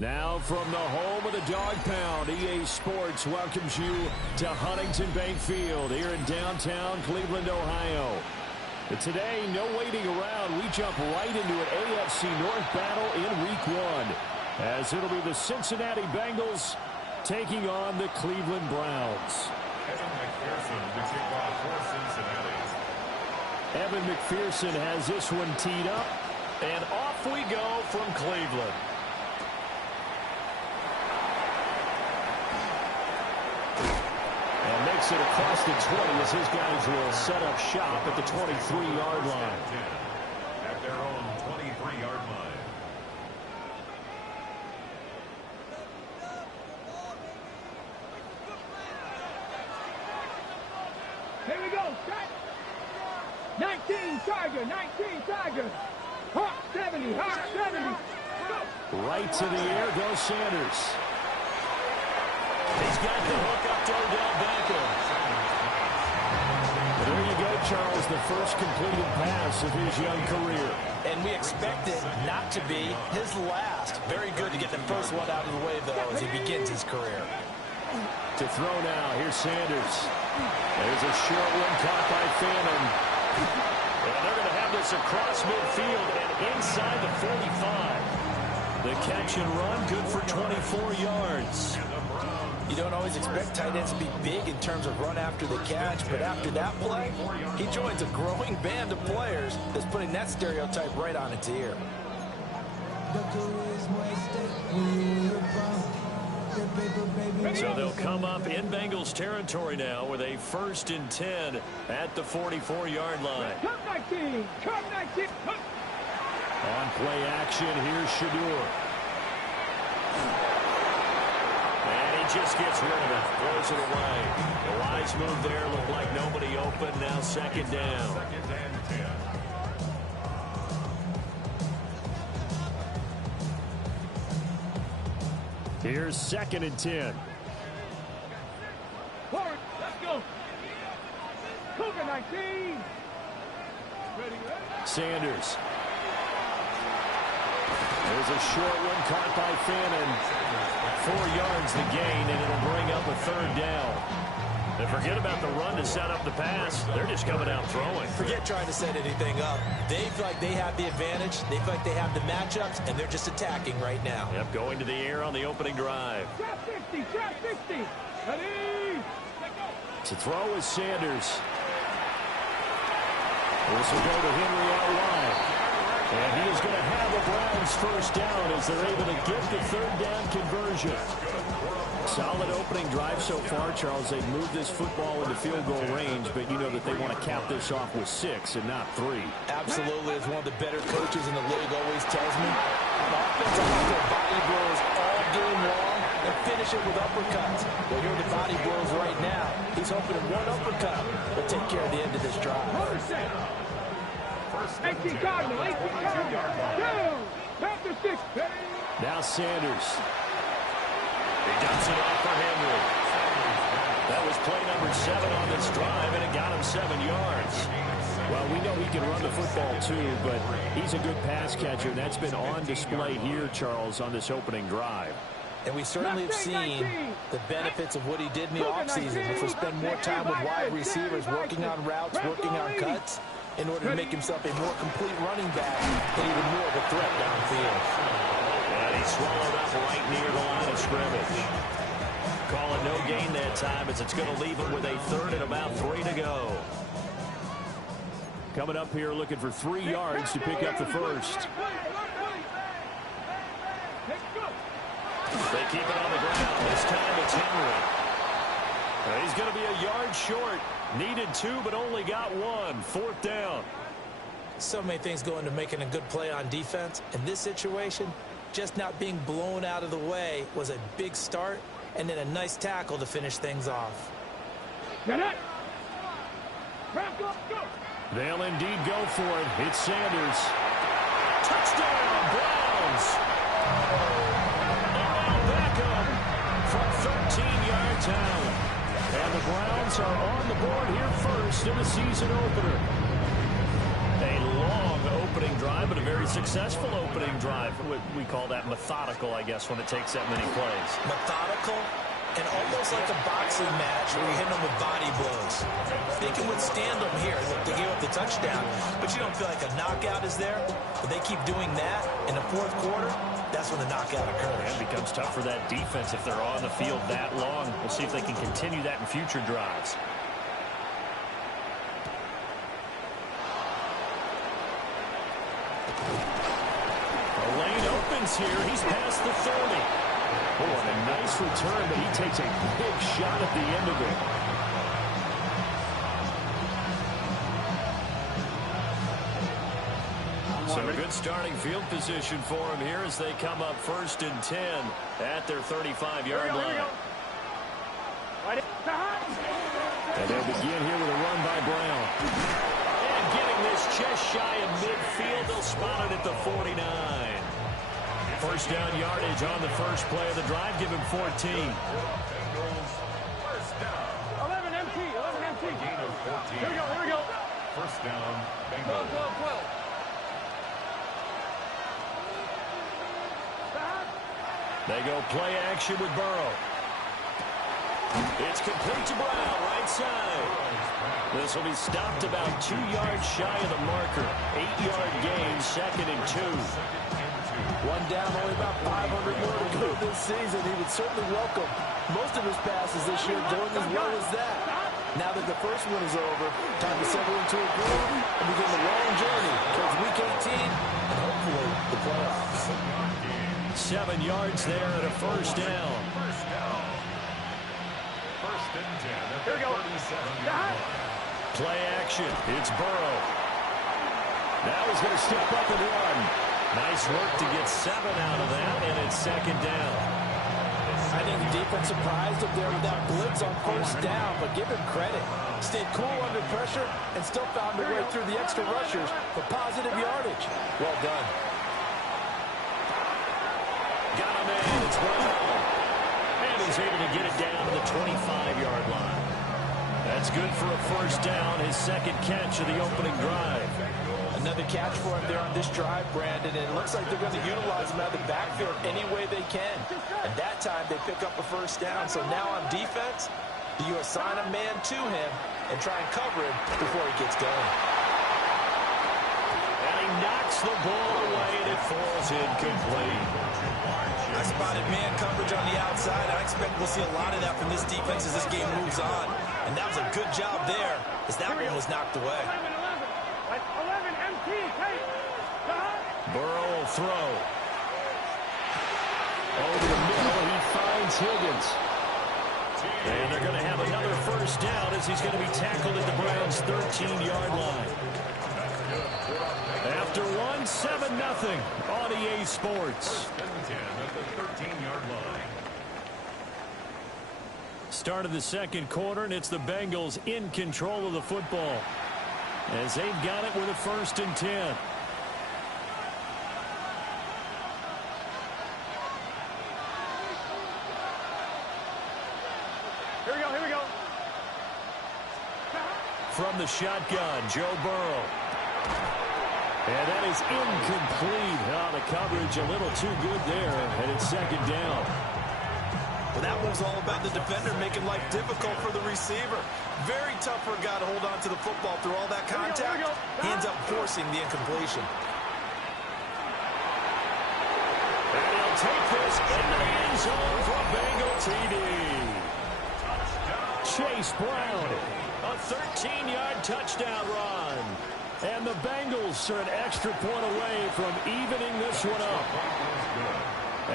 Now from the home of the Dog Pound, EA Sports welcomes you to Huntington Bank Field here in downtown Cleveland, Ohio. But today, no waiting around. We jump right into an AFC North battle in Week 1, as it'll be the Cincinnati Bengals taking on the Cleveland Browns. Evan McPherson, the kickoff for Cincinnati. Evan McPherson has this one teed up, and off we go from Cleveland. And makes it across the 20 as his guys will set up shop at the 23-yard line. At their own 23-yard line. Here we go, set. 19 Tiger. Hawk 70. Go. Right to the air goes Sanders. He's got the hook up to Odell Beckham. There you go, Charles, the first completed pass of his young career. And we expect it not to be his last. Very good to get the first one out of the way, though, as he begins his career. To throw now, here's Sanders. There's a short one caught by Phantom. And they're going to have this across midfield and inside the 45. The catch and run, good for 24 yards. You don't always expect tight ends to be big in terms of run after the catch, but after that play, he joins a growing band of players that's putting that stereotype right on its ear. So they'll come up in Bengals territory now with a 1st and 10 at the 44-yard line. Come 19. On play action, here's Shador. And he just gets rid of it, throws it away. The wise move there, looked like nobody open, now 2nd down. 2nd and 10. Here's 2nd and 10. Forward, let's go. Cougar 19. Ready. Sanders. There's a short one caught by Fannin. 4 yards the gain, and it'll bring up a 3rd down. And forget about the run to set up the pass. They're just coming out throwing. Forget trying to set anything up. They feel like they have the advantage. They feel like they have the matchups, and they're just attacking right now. Yep, going to the air on the opening drive. Trap 60. Ready. To throw is Sanders. This will go to Henry out wide. And he is going to have the Browns 1st down as they're able to get the 3rd down conversion. Solid opening drive so far, Charles. They've moved this football into field goal range, but you know that they want to cap this off with 6 and not 3. Absolutely. As one of the better coaches in the league always tells me, on offense, I have their body blows all game long and finish it with uppercuts. Well, here are the body blows right now. He's hoping one uppercut will take care of the end of this drive. 18 Cardinal. Down. Panther 6. Now Sanders. He dumps it off for Henry. That was play number 7 on this drive, and it got him 7 yards. Well, we know he can run the football too, but he's a good pass catcher, and that's been on display here, Charles, on this opening drive. And we certainly have seen the benefits of what he did in the offseason, which was spend more time with wide receivers, working on routes, working on cuts, in order to make himself a more complete running back and even more of a threat downfield. And he swallowed up right near the line of scrimmage. Call it no gain that time as it's going to leave him with a 3rd and about 3 to go. Coming up here looking for 3 yards to pick up the 1st. They keep it on the ground. This time it's Henry. He's going to be a yard short. Needed 2, but only got 1. 4th down. So many things go into making a good play on defense. In this situation, just not being blown out of the way was a big start, and then a nice tackle to finish things off. Get it. They'll indeed go for it. It's Sanders. Touchdown, Browns. And now Beckham from 13 yards out. And the Browns are on the board here first in the season opener. A long opening drive, but a very very successful opening drive. We call that methodical, I guess, when it takes that many plays. Methodical and almost like a boxing match where you hit them with body blows. They can withstand them here. Look, they gave up the touchdown, but you don't feel like a knockout is there. But they keep doing that in the fourth quarter, that's when the knockout occurs. It becomes tough for that defense if they're on the field that long. We'll see if they can continue that in future drives. The lane opens here. He's past the 30. Oh, and a nice return, but he takes a big shot at the end of it. So a good starting field position for him here as they come up 1st and 10 at their 35-yard line. And they'll begin here with a run by Brown. And getting this just shy of midfield, they'll spot it at the 49. First down yardage on the first play of the drive. Give him 14. 11 MT. Gain of 14. Here we go. First down, Bengals. 12. They go play action with Burrow. It's complete to Brown, right side. This will be stopped about 2 yards shy of the marker. 8-yard gain, 2nd and 2. One down, only about 500 more to go this season. He would certainly welcome most of his passes this year going as well as that. Now that the first one is over, time to settle into a groove and begin the long journey towards Week 18 and hopefully the playoffs. 7 yards there at a first down. First and 10. Here we go. 37-yard line. Play action. It's Burrow. Now he's going to step up and run. Nice work to get 7 out of that, and it's 2nd down. I think the defense surprised him there with that blitz on first down, but give him credit. Stayed cool under pressure and still found a way through the extra rushers for positive yardage. Well done. Got him in. It's Brown. And he's able to get it down to the 25-yard line. That's good for a first down, his 2nd catch of the opening drive. Another catch for him there on this drive, Brandon, and it looks like they're going to utilize him out of the backfield any way they can. And that time they pick up a first down. So now on defense, do you assign a man to him and try and cover him before he gets going? And he knocks the ball away, and it falls incomplete. I spotted man coverage on the outside. I expect we'll see a lot of that from this defense as this game moves on. And that was a good job there as that one was knocked away. 11 MT. Burrow will throw. Over the middle, he finds Higgins. And they're going to have another first down as he's going to be tackled at the Browns' 13-yard line. After 1, 7-0 on EA Sports. 10 at the 13-yard line. Start of the second quarter, and it's the Bengals in control of the football as they've got it with a 1st and 10. Here we go. From the shotgun, Joe Burrow. And that is incomplete. The coverage a little too good there, and it's 2nd down. Well, that one's all about the defender making life difficult for the receiver. Very tough for a guy to hold on to the football through all that contact. He ends up forcing the incompletion. And he'll take this into the end zone for a Bengal TD. Chase Brown, a 13-yard touchdown run. And the Bengals are an extra point away from evening this one up.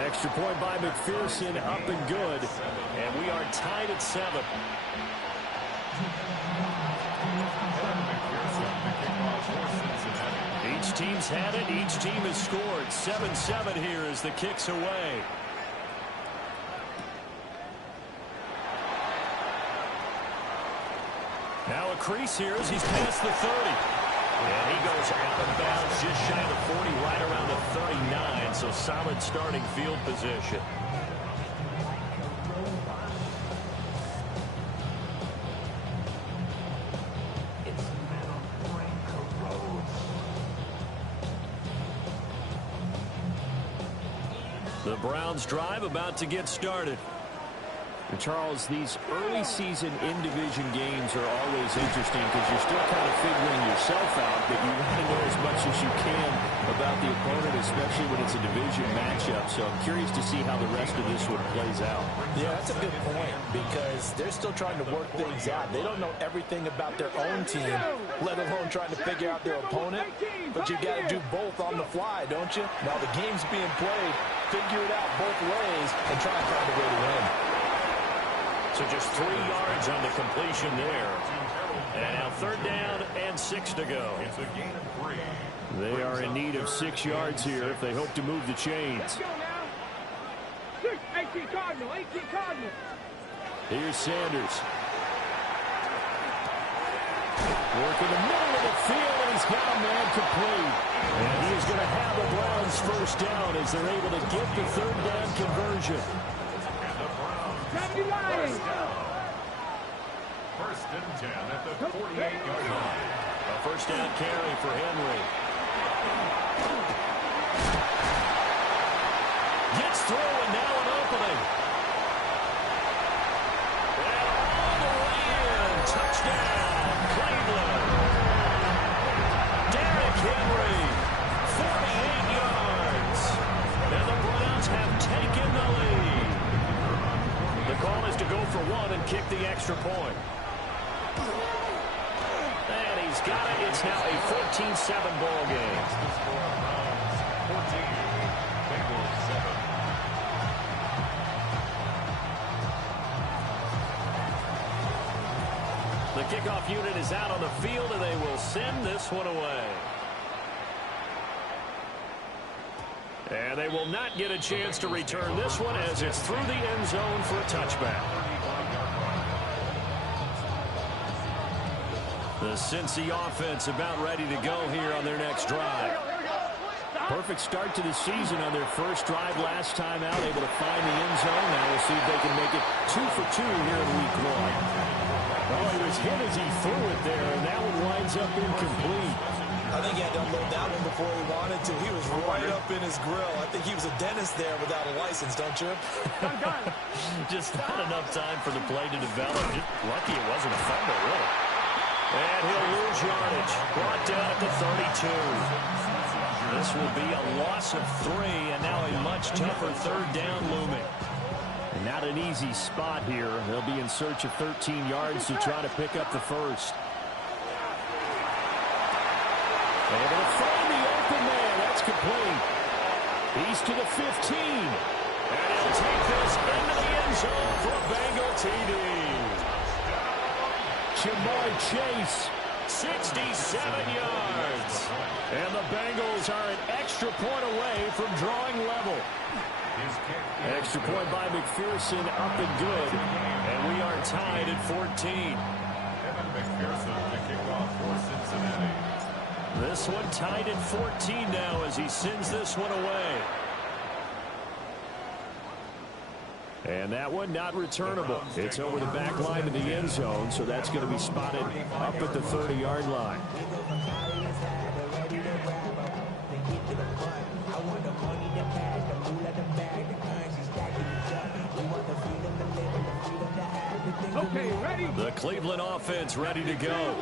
Extra point by McPherson, up and good. And we are tied at 7. Each team's had it. Each team has scored. 7-7 here as the kick's away. Now a crease here as he's past the 30. And he goes out of bounds just shy of the 40, right around the 39. So solid starting field position. The Browns drive about to get started. And Charles, these early season in-division games are always interesting because you're still kind of figuring yourself out, but you want to know as much as you can about the opponent, especially when it's a division matchup. So I'm curious to see how the rest of this one plays out. Yeah, that's a good point because they're still trying to work things out. They don't know everything about their own team, let alone trying to figure out their opponent. But you got to do both on the fly, don't you? Now the game's being played, figure it out both ways and try and find a way to win. So just 3 yards on the completion there. And now 3rd down and 6 to go. It's a gain of 3. They are in need of 6 yards here if they hope to move the chains. 18 Cardinal, 18 Cardinal. Here's Sanders. Working the middle of the field, and he's got a man complete. And he is going to have the Browns first down as they're able to get the 3rd down conversion. First and 10 at the 48-yard line. A first down carry for Henry. Gets through, and now an opening. And all the way in. Touchdown, Cleveland. Derrick Henry, 48 yards. And the Browns have taken the lead. The call is to go for 1 and kick the extra point. And he's got it. It's now a 14-7 ball game. 14, Bengals 7. The kickoff unit is out on the field, and they will send this one away. And they will not get a chance to return this one as it's through the end zone for a touchback. The Cincy offense about ready to go here on their next drive. Perfect start to the season on their first drive last time out, able to find the end zone. Now we'll see if they can make it 2 for 2 here in week 1. Oh, he was hit as he threw it there, and that one winds up incomplete. I think he had to unload that one before he wanted to. He was right up in his grill. I think he was a dentist there without a license, don't you? Just not enough time for the play to develop. Just lucky it wasn't a fumble, really. And he'll lose yardage. Brought down at the 32. This will be a loss of 3, and now a much tougher 3rd down looming. And not an easy spot here. They'll be in search of 13 yards to try to pick up the first. Able to find the open man. That's complete. He's to the 15. And he'll take this into the end zone for a Bengal TD. Jamar Chase, 67 yards. And the Bengals are an extra point away from drawing level. Extra point by McPherson, up and good. And we are tied at 14. Evan McPherson to kick off for Cincinnati. This one tied at 14 now as he sends this one away. And that one not returnable. It's over the back line of the end zone, so that's going to be spotted up at the 30-yard line. Okay, ready? The Cleveland offense ready to go.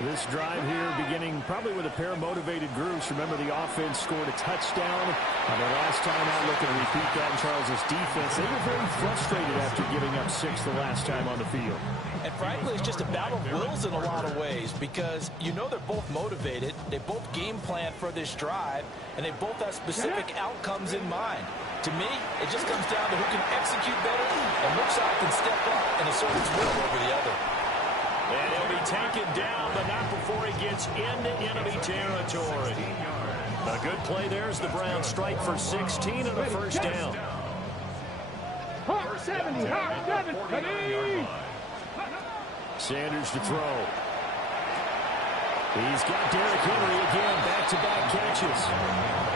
This drive here beginning probably with a pair of motivated groups. Remember, the offense scored a touchdown. And the last time out, looking to repeat that in Charles' defense. They were very frustrated after giving up 6 the last time on the field. And frankly, it's just a battle of wills in a lot of ways because you know they're both motivated. They both game plan for this drive, and they both have specific outcomes in mind. To me, it just comes down to who can execute better and which side can step up and assert its will over the other. And he'll be taken down, but not before he gets into enemy territory. A good play there as the Browns strike for 16 and a first down. Hawk 70, Hawk 70. Sanders to throw. He's got Derrick Henry again, back-to-back catches.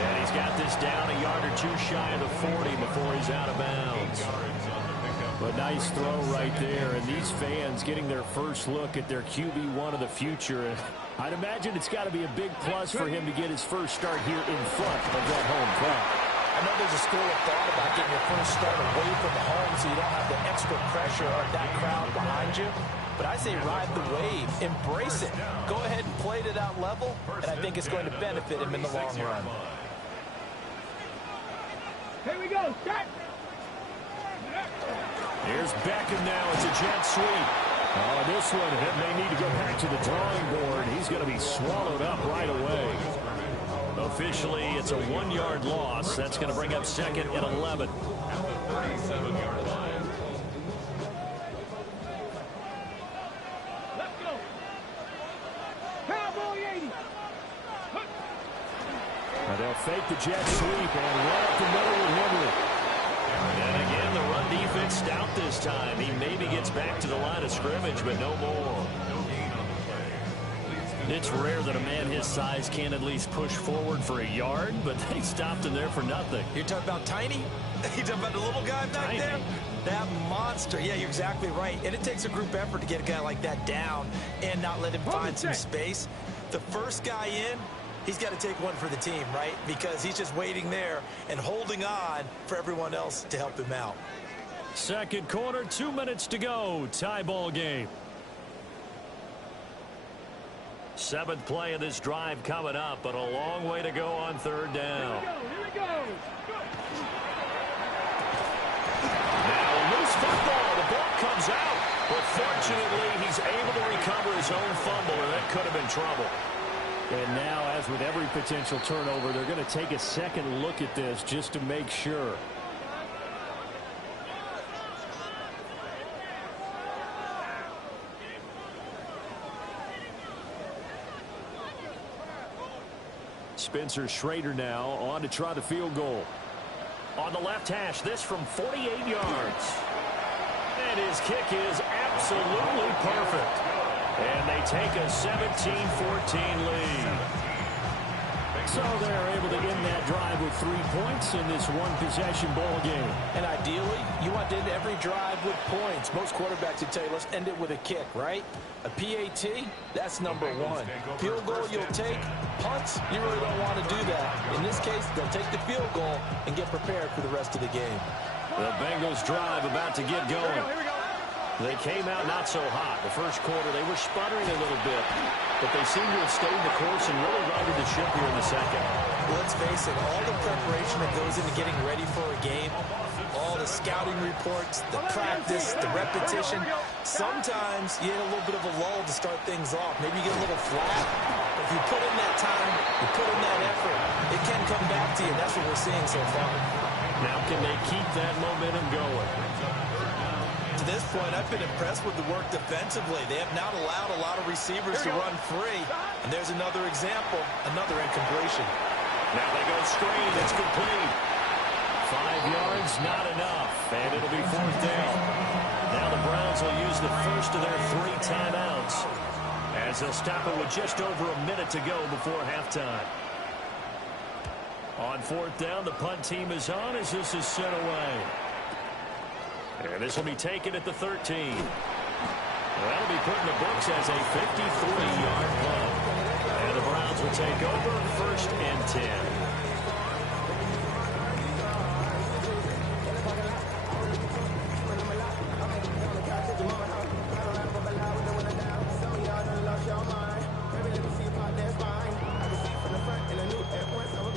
And he's got this down a yard or 2 shy of the 40 before he's out of bounds. But nice throw right there, and these fans getting their first look at their QB1 of the future. I'd imagine it's got to be a big plus for him to get his first start here in front of that home crowd. I know there's a school of thought about getting your first start away from home so you don't have the extra pressure of that crowd behind you. But I say ride the wave, embrace it. Go ahead and play to that level, and I think it's going to benefit him in the long run. Here we go, set. Here's Beckham now. It's a jet sweep. Oh, this one, it may need to go back to the drawing board. He's going to be swallowed up right away. Officially, it's a 1-yard loss. That's going to bring up second and 11. 37-yard line. Let's go. Cowboy 80. Now they'll fake the jet sweep and run up the middle with Henry. And again, the run defense stout this time. He maybe gets back to the line of scrimmage, but no more. It's rare that a man his size can at least push forward for a yard, but they stopped him there for nothing. You're talking about tiny? You're talking about the little guy back Tiny. there? That monster. Yeah, you're exactly right. And it takes a group effort to get a guy like that down and not let him find some space. The first guy in, he's got to take one for the team, right? Because he's just waiting there and holding on for everyone else to help him out. Second quarter, 2 minutes to go. Tie ball game. Seventh play of this drive coming up, but a long way to go on third down. Here we go. Now a loose football. The ball comes out. But fortunately, he's able to recover his own fumble, or that could have been trouble. And now, as with every potential turnover, they're going to take a second look at this just to make sure. Spencer Schrader now on to try the field goal. On the left hash, this from 48 yards. And his kick is absolutely perfect. And they take a 17-14 lead. So they're able to end that drive with 3 points in this one-possession ball game. And ideally, you want to end every drive with points. Most quarterbacks would tell you, let's end it with a kick, right? A PAT, that's number one. Field goal you'll take. Punts, you really don't want to do that. In this case, they'll take the field goal and get prepared for the rest of the game. The Bengals drive about to get going. They came out not so hot. The first quarter, they were sputtering a little bit, but they seem to have stayed the course and really righted the ship here in the second. Let's face it, all the preparation that goes into getting ready for a game, all the scouting reports, the practice, the repetition, sometimes you get a little bit of a lull to start things off. Maybe you get a little flat. But if you put in that time, you put in that effort, it can come back to you. That's what we're seeing so far. Now can they keep that momentum going? To this point, I've been impressed with the work defensively. They have not allowed a lot of receivers to run free. And there's another example, another incompletion. Now they go screen. It's complete. 5 yards, not enough. And it'll be fourth down. Now the Browns will use the first of their 3 timeouts, as they'll stop it with just over a minute to go before halftime. On fourth down, the punt team is on as this is sent away. And this will be taken at the 13. That'll be put in the books as a 53-yard punt. And the Browns will take over first and 10.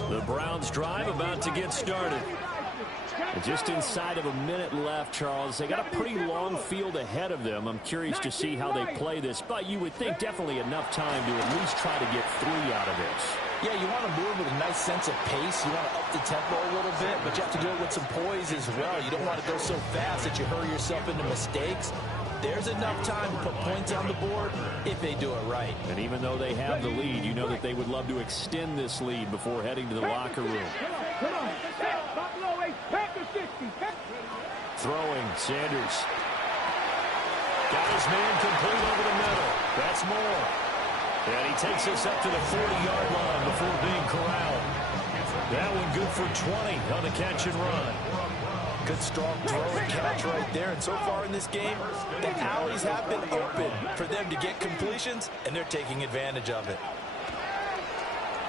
The Browns drive about to get started. Just inside of a minute left, Charles. They got a pretty long field ahead of them. I'm curious to see how they play this, but you would think definitely enough time to at least try to get 3 out of this. Yeah, you want to move with a nice sense of pace. You want to up the tempo a little bit, but you have to do it with some poise as well. You don't want to go so fast that you hurry yourself into mistakes. There's enough time to put points on the board if they do it right. And even though they have the lead, you know that they would love to extend this lead before heading to the locker room. Come on. Buffalo 8, Panther 60. Throwing, Sanders. Got his man complete over the middle. That's more. And he takes us up to the 40-yard line before being corralled. That one good for 20 on the catch and run. Good strong throw and catch right there. And so far in this game, the alleys have been open for them to get completions, and they're taking advantage of it.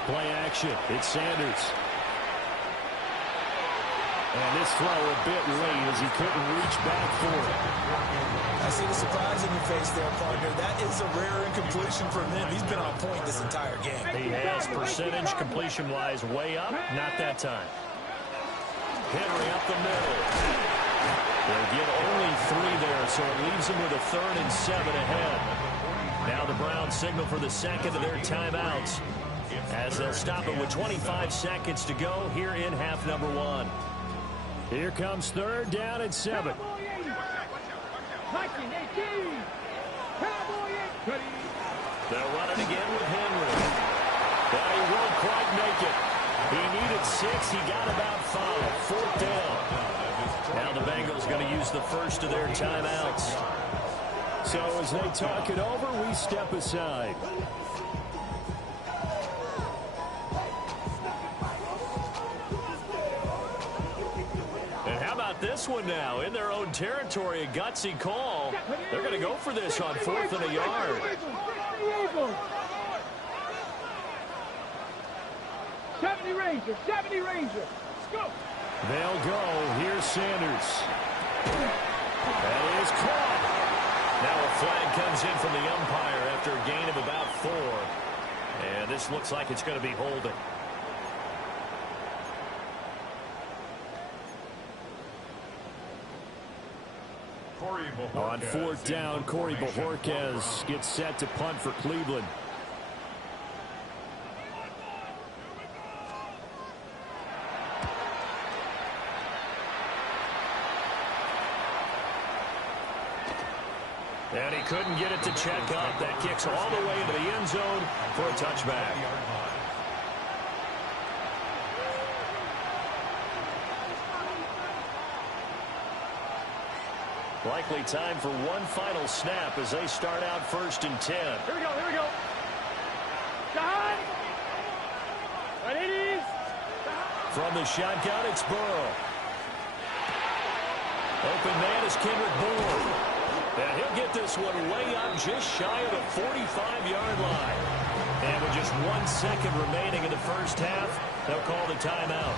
Play action. It's Sanders. And this throw a bit late as he couldn't reach back for it. I see the surprise in your face there, partner. That is a rare incompletion from him. He's been on point this entire game. He has percentage completion-wise way up. Not that time. Henry up the middle. They'll get only 3 there, so it leaves them with a 3rd and 7 ahead. Now the Browns signal for the second of their timeouts as they'll stop it with 25 seconds to go here in half number 1. Here comes 3rd down and 7. They'll run it again with Henry. But he won't quite make it. He needed 6. He got about 5. 4th down. Now the Bengals going to use the first of their timeouts. So as they talk it over, we step aside. And how about this one now? In their own territory, a gutsy call. They're going to go for this on 4th and a yard. 70 Rangers, 70 Rangers. Let's go. They'll go. Here's Sanders. That is caught. Now a flag comes in from the umpire after a gain of about 4. And this looks like it's going to be holding. On 4th down, Corey Bojorquez gets set to punt for Cleveland. And he couldn't get it to check up. That kicks all the way into the end zone for a touchback. Likely time for one final snap as they start out 1st and 10. Here we go, here we go. Shot. Right it is. From the shotgun, it's Burrow. Open man is Kendrick Bourne. And he'll get this one way up just shy of the 45-yard line. And with just 1 second remaining in the first half, they'll call the timeout.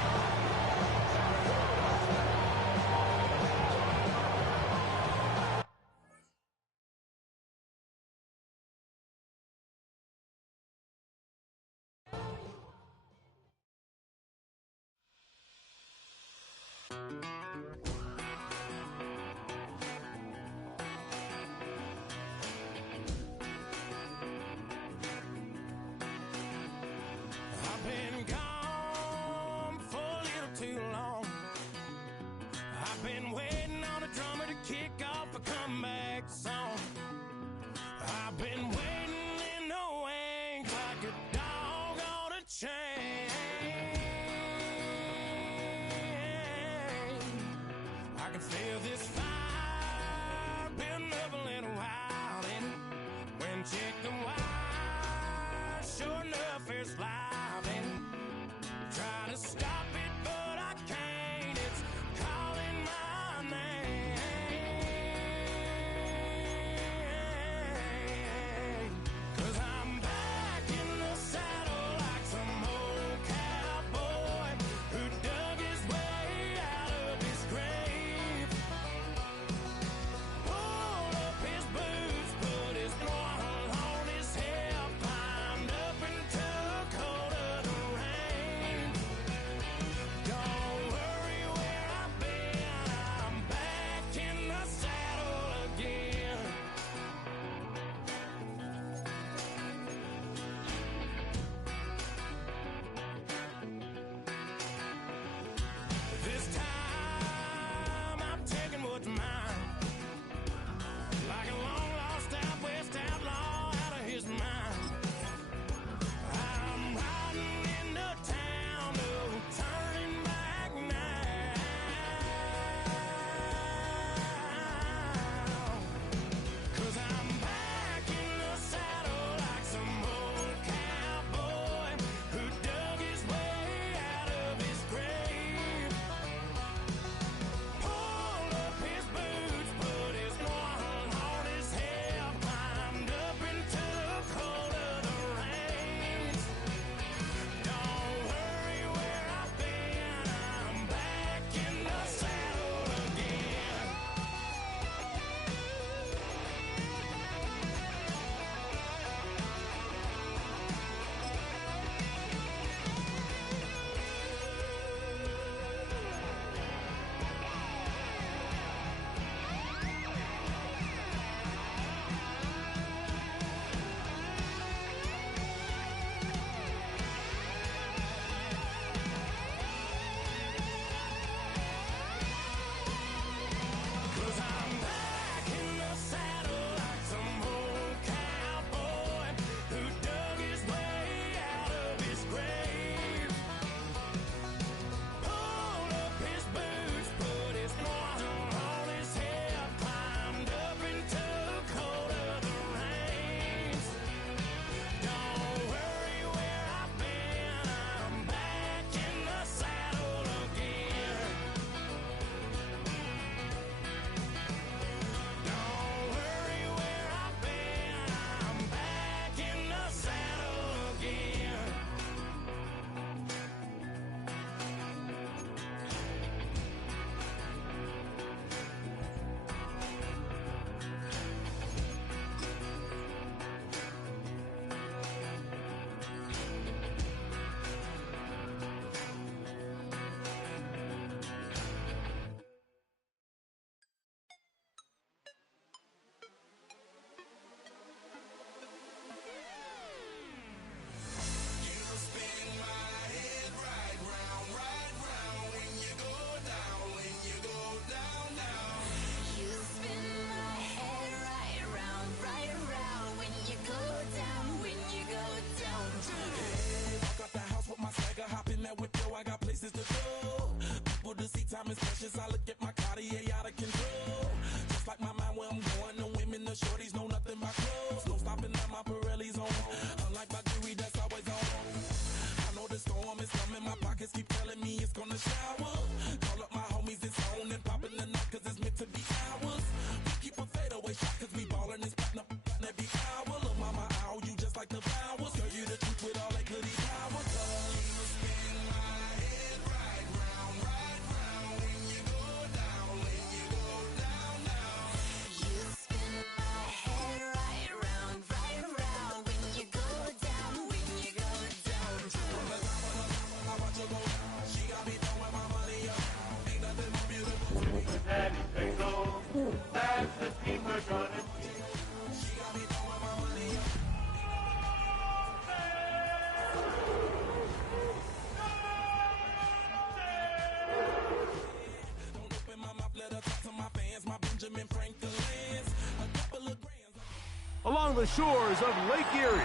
along the shores of Lake Erie.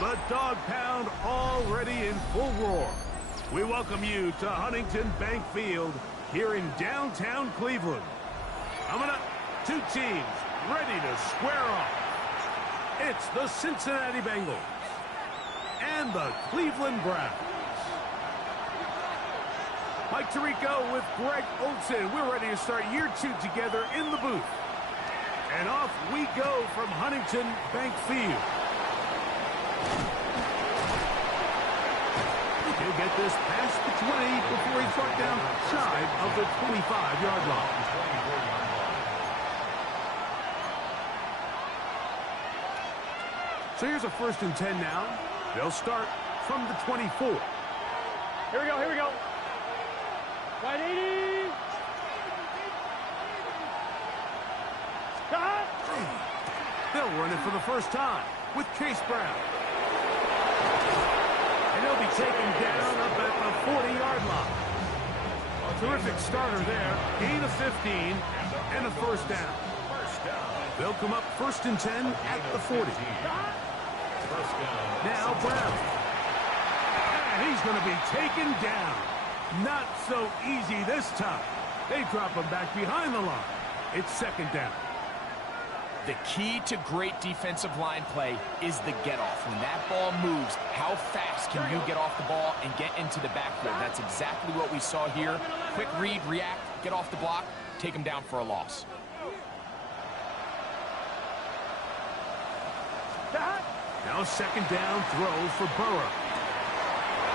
The Dog Pound already in full roar. We welcome you to Huntington Bank Field here in downtown Cleveland. Coming up, two teams ready to square off. It's the Cincinnati Bengals and the Cleveland Browns. Mike Tirico with Greg Olson. We're ready to start year 2 together in the booth. And off we go from Huntington Bank Field. He'll get this past the 20 before he's brought down shy of the 25-yard line. So here's a 1st and 10 now. They'll start from the 24. Here we go, here we go. 180. Cut. They'll run it for the first time with Chase Brown. And he'll be taken down up at the 40-yard line. A terrific starter there. Gain of 15 and a 1st down. They'll come up 1st and 10 at the 40. Now Brown. And he's going to be taken down. Not so easy this time. They drop him back behind the line. It's 2nd down. The key to great defensive line play is the get-off. When that ball moves, how fast can you get off the ball and get into the backfield? That's exactly what we saw here. Quick read, react, get off the block, take him down for a loss. Now 2nd down throw for Burrow.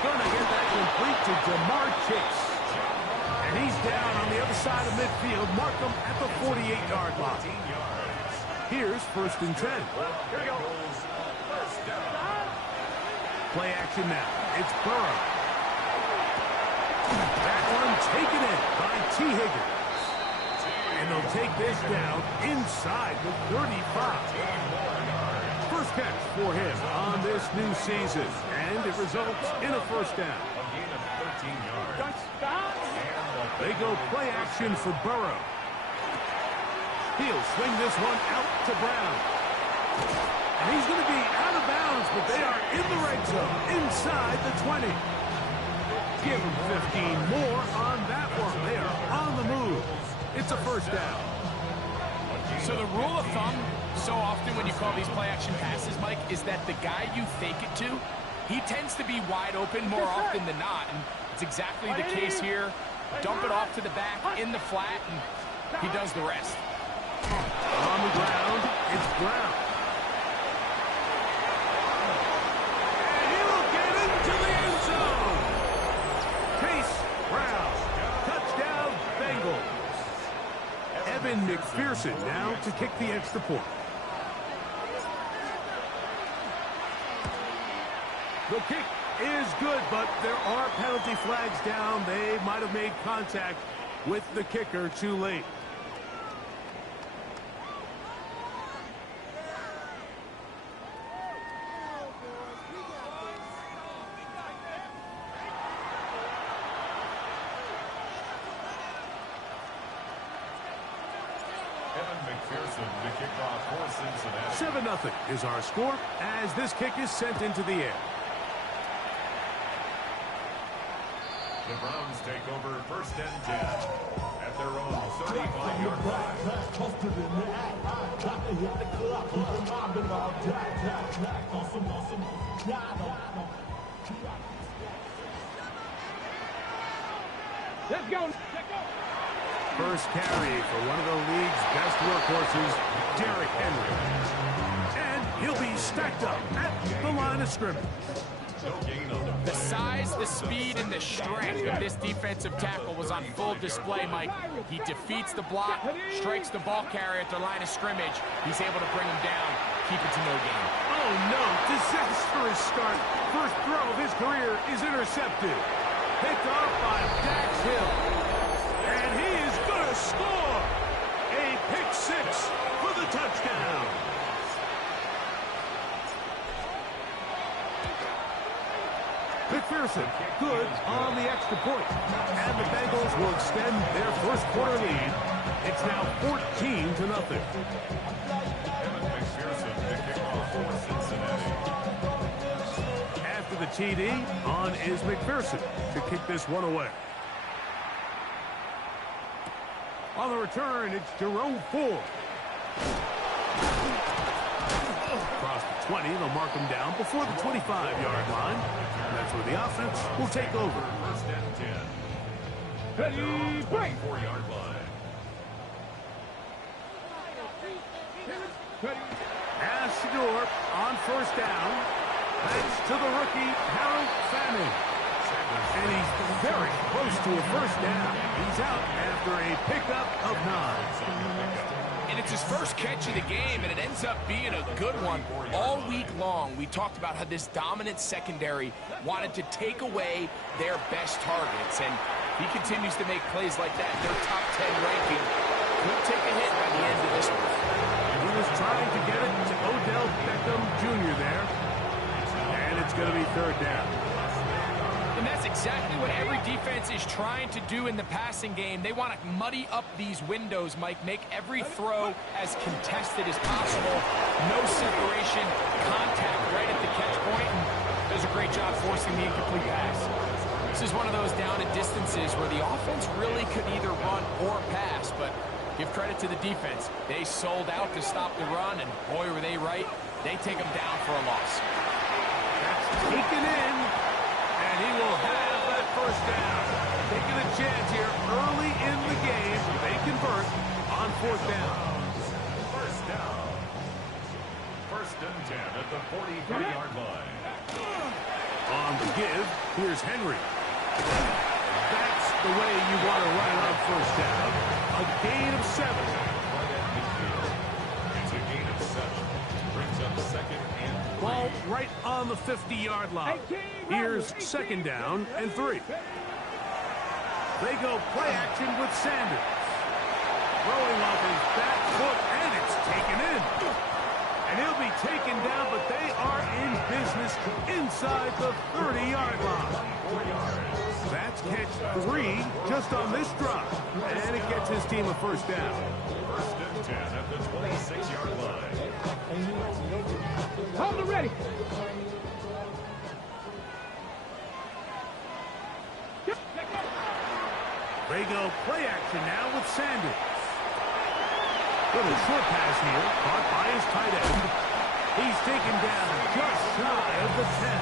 Gonna get that complete to Jamar Chase. And he's down on the other side of midfield. Mark him at the 48-yard line. Here's 1st and 10. Here we go. Play action now. It's Burrow. That one taken in by T. Higgins. And they'll take this down inside the 35. First catch for him on this new season. And it results in a 1st down. They go play action for Burrow. He'll swing this one out to Brown. And he's going to be out of bounds, but they are in the red zone, inside the 20. Give him 15 more on that one. They are on the move. It's a 1st down. So the rule of thumb, so often when you call these play-action passes, Mike, is that the guy you fake it to, he tends to be wide open more often than not. And it's exactly the case here. Dump it off to the back in the flat, and he does the rest. On the ground, it's Brown. And he'll get into the end zone. Chase Brown. Touchdown, Bengals. Evan McPherson now to kick the extra point. The kick is good, but there are penalty flags down. They might have made contact with the kicker too late. Evan McPherson to kick off for Cincinnati. 7-0 is our score as this kick is sent into the air. The Browns take over 1st and 10 at their own 35-yard line. Let's go. First carry for one of the league's best workhorses, Derrick Henry. And he'll be stacked up at the line of scrimmage. The size, the speed, and the strength of this defensive tackle was on full display, Mike. He defeats the block, strikes the ball carrier at the line of scrimmage. He's able to bring him down, keep it to no gain. Oh, no. Disastrous start. First throw of his career is intercepted. Picked off by Dax Hill. And he is going to score. A pick 6 for the touchdown. McPherson, good on the extra point. And the Bengals will extend their first quarter lead. It's now 14-0. Evan McPherson to kick off the TD on is McPherson to kick this one away. On the return, it's Jerome Ford. Across the 20, they'll mark him down before the 25-yard line. And that's where the offense will take over. First and 10. Ready, break. 4-yard line. As Shador on first down. Thanks to the rookie, Harold Fanning. And he's very close to a first down. He's out after a pickup of 9. And it's his first catch of the game, and it ends up being a good one. All week long, we talked about how this dominant secondary wanted to take away their best targets. And he continues to make plays like that. Their top 10 ranking could take a hit by the end of this one. He was trying to get it to Odell Beckham Jr. there. And it's going to be third down. And that's exactly what every defense is trying to do in the passing game. They want to muddy up these windows, Mike, make every throw as contested as possible. No separation, contact right at the catch point, and does a great job forcing the incomplete pass. This is one of those down and distances where the offense really could either run or pass, but give credit to the defense. They sold out to stop the run, and boy, were they right. They take them down for a loss. That's taken in, and he will have that first down. Taking a chance here early in the game. They convert on fourth down. First down. First and 10 at the 43-yard line. On the give, here's Henry. That's the way you want to run it on first down. A gain of 7. It's a gain of 7. Brings up second and 3. Ball right on the 50-yard line. Here's second down and 3. They go play action with Sanders. Throwing off his back foot, and it's taken in. And he'll be taken down, but they are in business inside the 30-yard line. 4 yards. That's catch 3 just on this drive. And it gets his team a first down. First and 10 at the 26-yard line. Hold it ready. They go play action now with Sanders. Little short pass here, caught by his tight end. He's taken down just shy of the 10.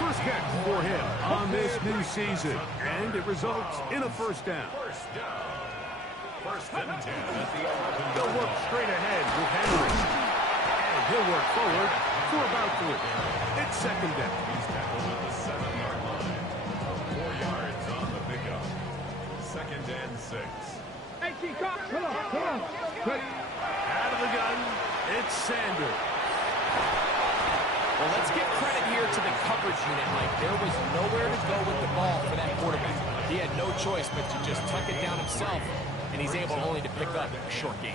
First catch for him on this new season, and it results in a first down. First down. First and 10 at the 11. They'll work straight ahead with Henry. And he'll work forward for about 3. It's second down. He's tackled at the 7-yard line. 4 yards on the pickup. Second and 6. Hey, come on. Ready. Out of the gun, it's Sanders. Well, let's give credit here to the coverage unit, Mike. There was nowhere to go with the ball for that quarterback. He had no choice but to just tuck it down himself, and he's able only to pick up a short gain.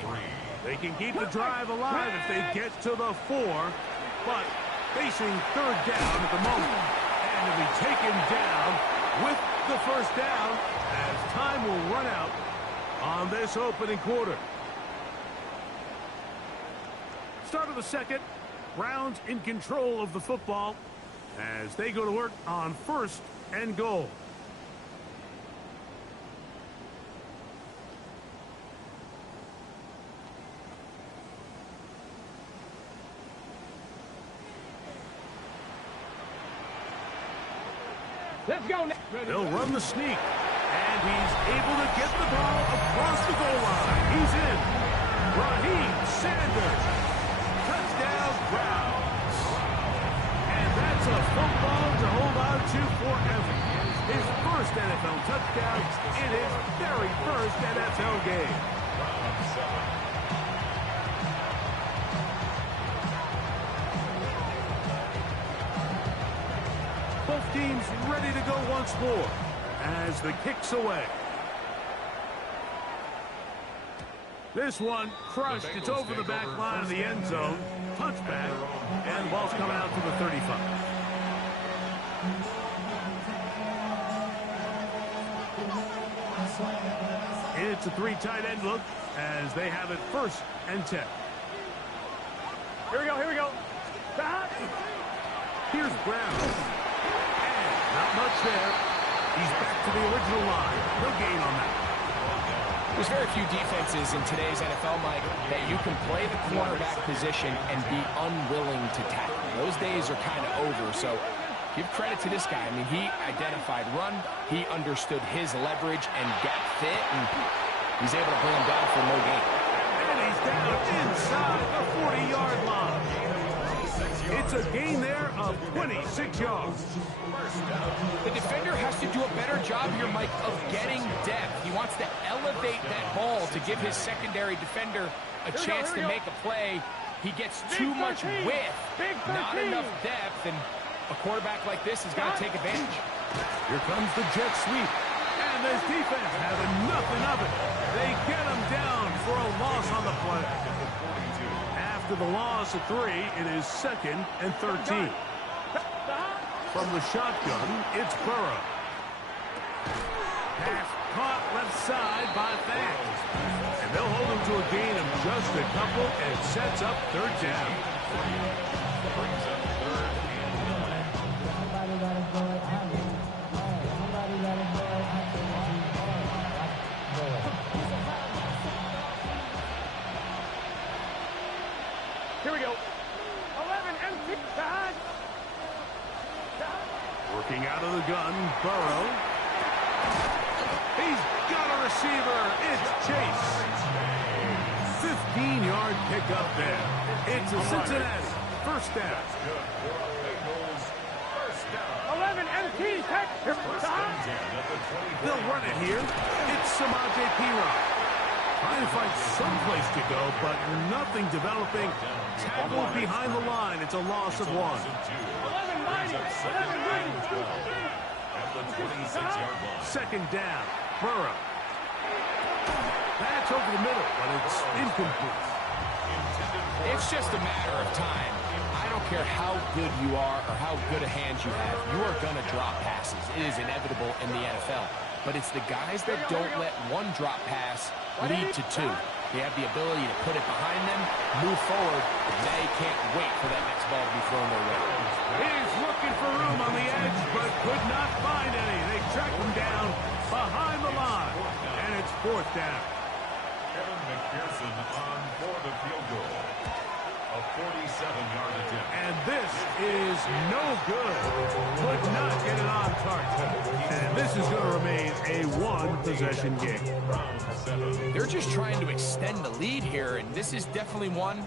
They can keep the drive alive if they get to the 4, but facing third down at the moment. And to be taken down with the first down as time will run out on this opening quarter. Start of the second. Browns in control of the football as they go to work on first and goal. Let's go now. They'll run the sneak, and he's able to get the ball across the goal line. He's in. Raheem Sanders. Touchdown, Browns. And that's a football to hold on to forever. His first NFL touchdown in his very first NFL game. Browns 7. Both teams ready to go once more as the kick's away. This one crushed. It's over the back line of the end zone. Touchback. And the ball's coming out to the 35. It's a 3 tight end look as they have it first and 10. Here we go. Here's Brown. And not much there. He's back to the original line. No gain on that. There's very few defenses in today's NFL, Mike, that you can play the cornerback position and be unwilling to tackle. Those days are kind of over, so give credit to this guy. I mean, he identified run, he understood his leverage and gap fit, and he's able to bring him down for no gain. And he's down inside the 40-yard line. It's a gain there of 26 yards. The defender has to do a better job here, Mike, of getting depth. He wants to elevate that ball to give his secondary defender a chance to make a play. He gets too much width, not enough depth, and a quarterback like this is going to take advantage. Here comes the jet sweep. And this defense having nothing of it. They get him down for a loss on the play. After the loss of 3, it is 2nd and 13. From the shotgun, it's Burrow. Pass caught left side by Thames. And they'll hold him to a gain of just a couple and sets up 3rd down. Here we go. 11 empty. Working out of the gun, Burrow. He's got a receiver. It's Chase. 15-yard pickup there. It's a Cincinnati 1st down. 11 empty. They'll run it here. It's Samaje Perine. Trying to find some place to go, but nothing developing. Tackled behind the line. It's a loss of 1. 11 mighty. 11 mighty. At the 26-yard line. 2nd down. Burrow. That's over the middle, but it's incomplete. It's just a matter of time. I don't care how good you are or how good a hand you have. You are going to drop passes. It is inevitable in the NFL. But it's the guys that don't let one drop pass lead to 2. They have the ability to put it behind them, move forward. They can't wait for that next ball to be thrown their way. He's looking for room on the edge, but could not find any. They track him down behind the line, and it's 4th down. Kevin McPherson on for the field goal. A 47-yard attempt. And this is no good. Could not get it on target. And this is going to remain a 1-possession game. They're just trying to extend the lead here, and this is definitely one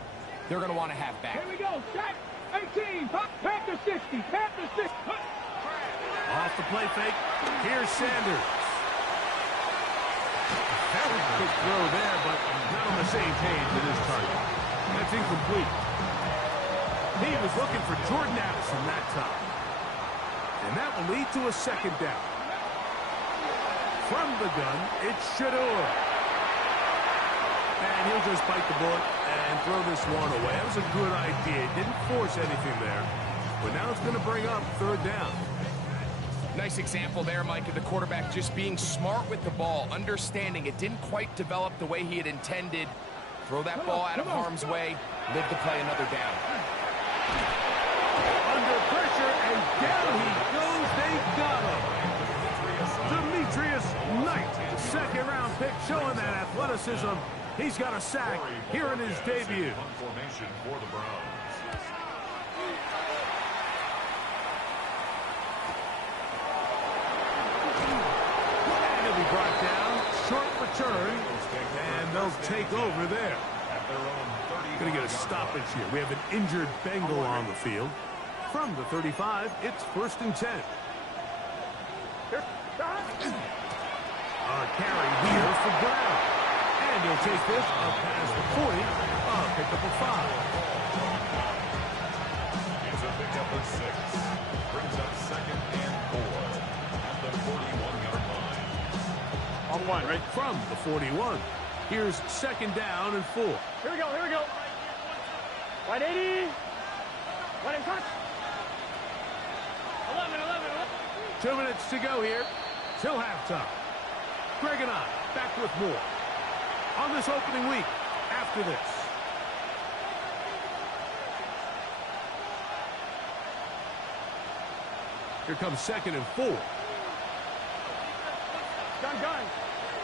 they're going to want to have back. Here we go. Shot 18. Panther 60. Panther 60. Off the play fake. Here's Sanders. Very quick throw there, but not on the same page with his target. That's incomplete. He was looking for Jordan Addison that time. And that will lead to a 2nd down. From the gun, it's Shador. And he'll just bite the bullet and throw this one away. That was a good idea. Didn't force anything there. But now it's going to bring up 3rd down. Nice example there, Mike, of the quarterback just being smart with the ball, understanding it didn't quite develop the way he had intended. Throw that ball out of harm's way, live to play another down. Under pressure, and down he goes. They got him. Demetrius Knight, 2nd-round pick, showing that athleticism. He's got a sack here in his debut. Formation for the Browns. And he'll be brought down. Short return. And they'll take over there. At their own 30. Going to get a stoppage here. We have an injured Bengal on the field. From the 35, it's 1st and 10. A carry here for Brown. And he'll take this up past the 40. Pick up a 5. It's a pickup of 6. Brings up 2nd and 4. At the 41-yard line. On 1, right? From the 41. Here's 2nd down and 4. Here we go. Here we go. 180. Let him touch. 11. 2 minutes to go here till halftime. Greg and I back with more on this opening week after this. Here comes 2nd and 4. Gun.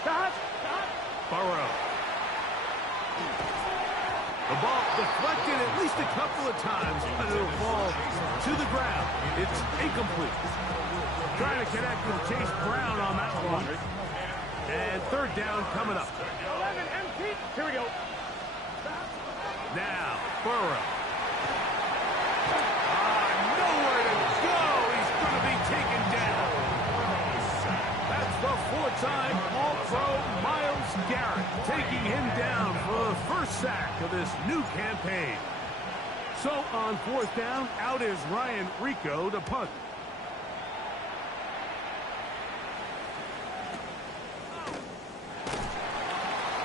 Stop. Burrow. The ball deflected at least a couple of times, but it'll fall to the ground. It's incomplete. Trying to connect with Chase Brown on that one. And 3rd down coming up. 11 empty. Here we go. Now, Burrow. Nowhere to go. He's going to be taken down. That's the 4-time All-Pro Myles Garrett taking him down for the first sack of this new campaign. So on 4th down, out is Ryan Rico to punt.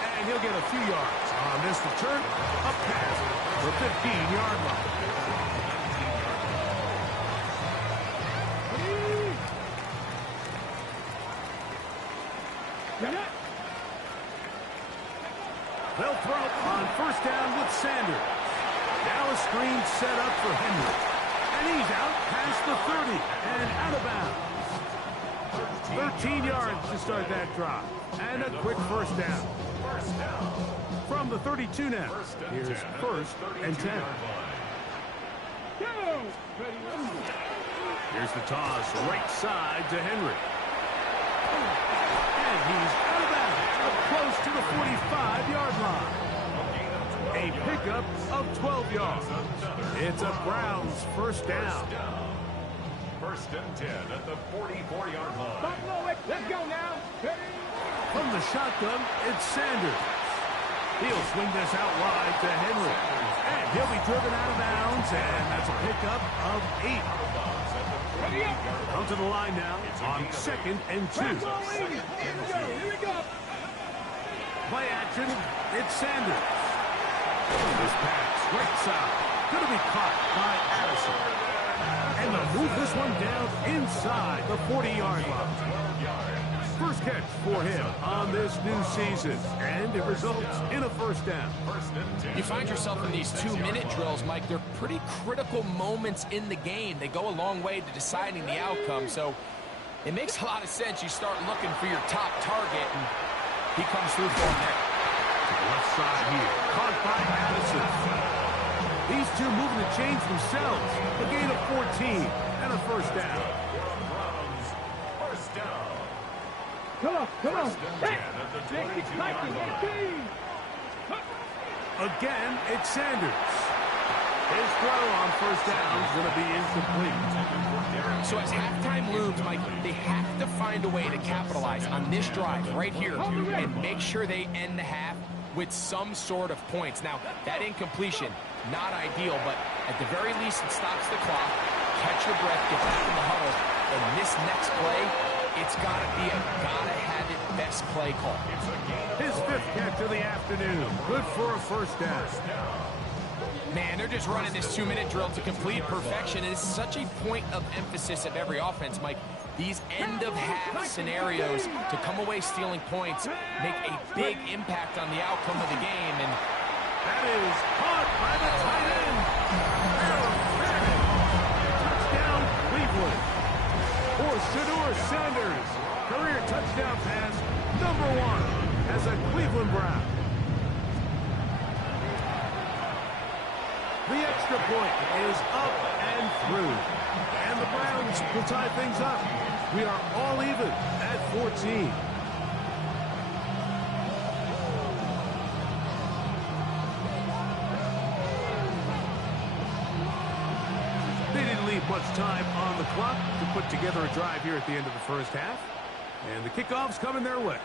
And he'll get a few yards on this return. Up pass the 15-yard line. They'll throw on 1st down with Sanders. Now a screen set up for Henry. And he's out past the 30 and out of bounds. 13 yards to start that drive. And a quick 1st down. From the 32 now. Here's 1st and 10. Here's the toss right side to Henry. And he's out of bounds, up close to the 45-yard line. A pickup of 12 yards. It's a Browns 1st down. 1st and 10 at the 44-yard line. Let's go now. From the shotgun, it's Sanders. He'll swing this out wide to Henry. And he'll be driven out of bounds, and that's a pickup of 8. Come to the line now on 2nd and 2. Here we go. Play action, it's Sanders. This pass, right side, going to be caught by Addison. And they'll move this one down inside the 40-yard line. First catch for him on this new season, and it results in a 1st down. You find yourself in these 2-minute drills, Mike. They're pretty critical moments in the game. They go a long way to deciding the outcome, so it makes a lot of sense. You start looking for your top target, and he comes through for him there. To the left side here, caught by Addison. These two moving the chains themselves. A gain of 14 and a 1st down. Come on. Again, it's Sanders. His throw on 1st down is going to be incomplete. So as halftime looms, Mike, they have to find a way to capitalize on this drive right here and make sure they end the half with some sort of points. Now, that incompletion, not ideal, but at the very least, it stops the clock. Catch your breath, get back in the huddle, and this next play, it's got to be a gotta-have-it best play call. His 5th catch of the afternoon. Good for a 1st down. Man, they're just running this 2-minute drill to complete perfection. It is such a point of emphasis of every offense, Mike. These end-of-half scenarios to come away stealing points make a big impact on the outcome of the game. And that is caught by the tight end. Touchdown, Cleveland. For Shedeur Sanders, career touchdown pass number 1 as a Cleveland Brown. The extra point is up and through. And the Browns will tie things up. We are all even at 14. They didn't leave much time on the clock to put together a drive here at the end of the 1st half. And the kickoff's coming their way.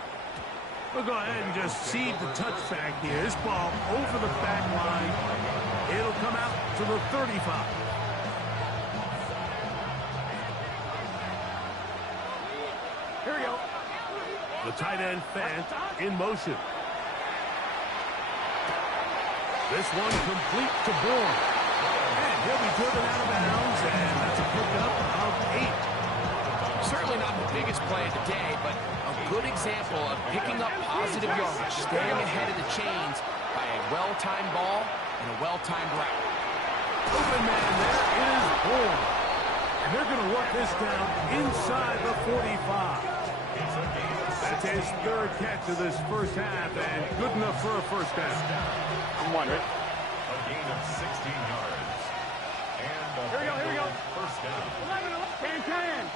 We'll go ahead and just seed the touchback here. This ball over the back line. It'll come out to the 35. Here we go. The tight end Fant in motion. This one complete to Bourne. And he'll be driven out of bounds, and that's a pickup of 8. certainly not the biggest play of the day, but a good example of picking up positive yardage, staying ahead of the chains by a well-timed ball and a well-timed route. Open man there, it is Bourne. And they're going to work this down inside the 45. That's his third catch of this first half, and good enough for a first down. I'm wondering. A gain of 16 yards. And Here we go. First down. 11. Can.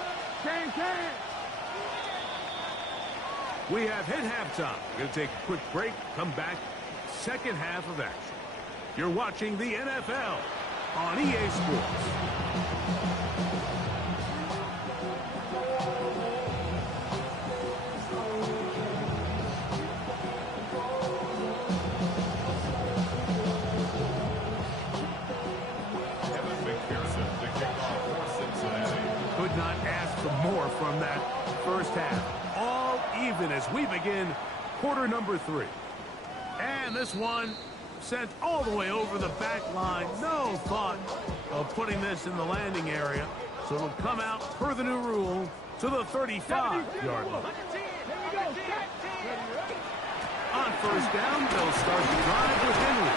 We have hit halftime. We're going to take a quick break, come back, second half of action. You're watching the NFL on EA Sports. Could not ask for more from that first half. All even as we begin quarter number 3. And this one sent all the way over the back line. No thought of putting this in the landing area. So it'll come out per the new rule to the 35-yard line. On first down, they'll start the drive with Henry.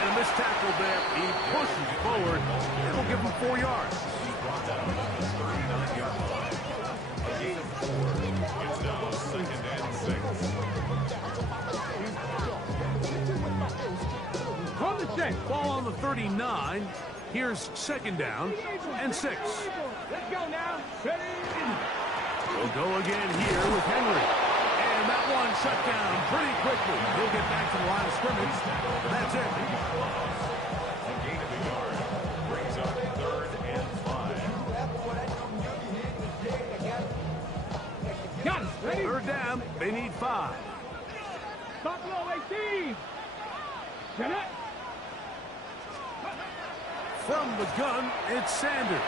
And a missed tackle there. He pushes forward. It'll give him 4 yards. Brought down on the 39-yard line. A gain of 4. It's now 2nd and 6. Hold the stick. Ball on the 39. Here's 2nd down and 6. Let's go now. We'll go again here with Henry. And that one shut down pretty quickly. He'll get back to the line of scrimmage. That's it. A gain of a yard. Brings up 3rd and 5. Got it. Ready? 3rd down. They need 5. Stop low, 18. Get it. From the gun, it's Sanders.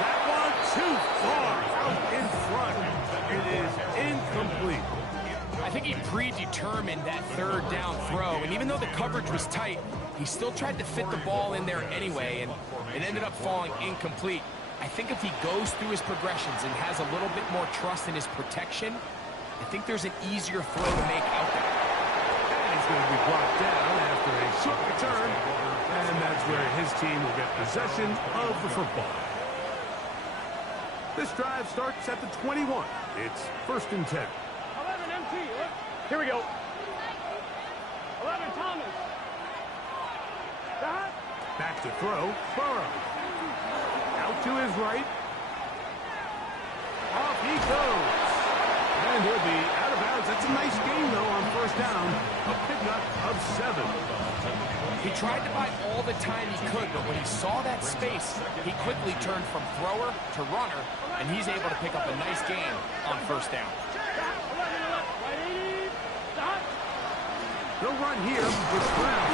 That one too far out in front. It is incomplete. I think he predetermined that 3rd down throw, and even though the coverage was tight, he still tried to fit the ball in there anyway, and it ended up falling incomplete. I think if he goes through his progressions and has a little bit more trust in his protection, I think there's an easier throw to make out there. And he's going to be brought down after a short return, and that's where his team will get possession of the football. This drive starts at the 21. It's 1st and 10. 11 MT. Here we go. 11 Thomas. Back to throw. Burrow. Out to his right. Off he goes. And he'll be out of bounds. That's a nice gain, though, on 1st down. A pickup of 7. He tried to buy all the time he could, but when he saw that space, he quickly turned from thrower to runner, and he's able to pick up a nice gain on 1st down. They'll run here with Brown.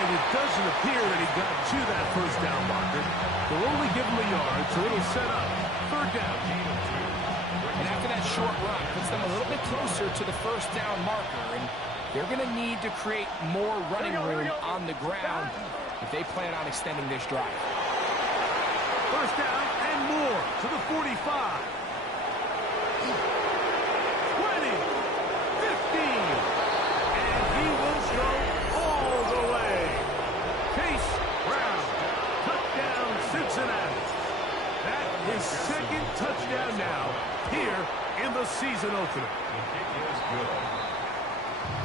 And it doesn't appear that he got to that 1st down marker. They'll only give him a yard, so it'll set up 3rd down. And after that short run, puts them a little bit closer to the 1st down marker, and they're going to need to create more running room on the ground if they plan on extending this drive. 1st down and more to the 45. 20. 15. And he will go all the way. Chase Brown. Touchdown, Cincinnati. That is 2nd touchdown now here in the season opener. The kick is good.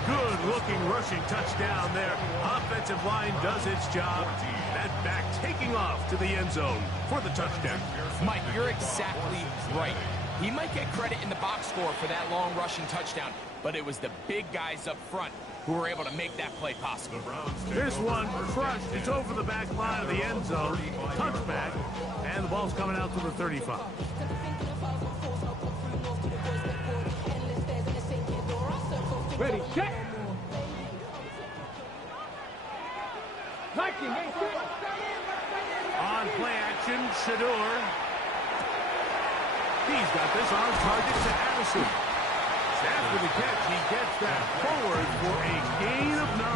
Good-looking rushing touchdown there. Offensive line does its job. That back taking off to the end zone for the touchdown. Mike, you're exactly right. He might get credit in the box score for that long rushing touchdown, but it was the big guys up front who were able to make that play possible. This one crushed. It's over the back line of the end zone. Touchback. And the ball's coming out to the 35. Ready, check. Liking, On play action, Shador. He's got this on target to Addison. After the catch, he gets that forward for a gain of 9.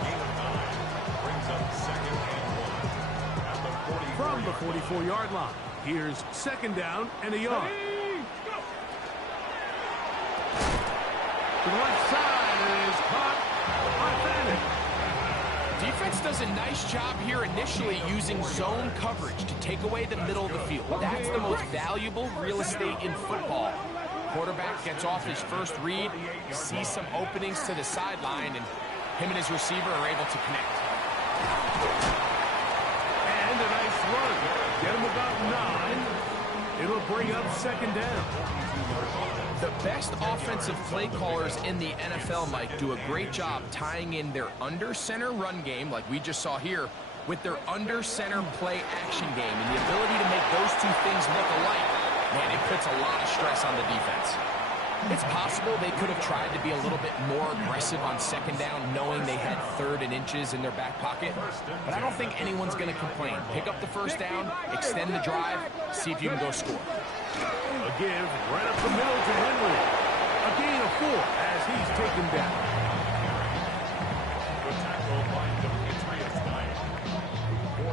Gain of 9 brings up 2nd and 1 at the 44. From the 44-yard line, here's 2nd down and a yard. To the left side, it is caught by Fanning. Defense does a nice job here initially using zone coverage to take away the middle of the field. That's the most valuable real estate in football. Quarterback gets off his first read, sees some openings to the sideline, and him and his receiver are able to connect. And a nice run. Get him about 9. It'll bring up second down. The best offensive play callers in the NFL, Mike, do a great job tying in their under-center run game, like we just saw here, with their under-center play action game. And the ability to make those two things look alike, man, it puts a lot of stress on the defense. It's possible they could have tried to be a little bit more aggressive on second down, knowing they had 3rd and inches in their back pocket. But I don't think anyone's going to complain. Pick up the first down, extend the drive, see if you can go score. A give right up the middle to Henry. A gain of 4 as he's taken down.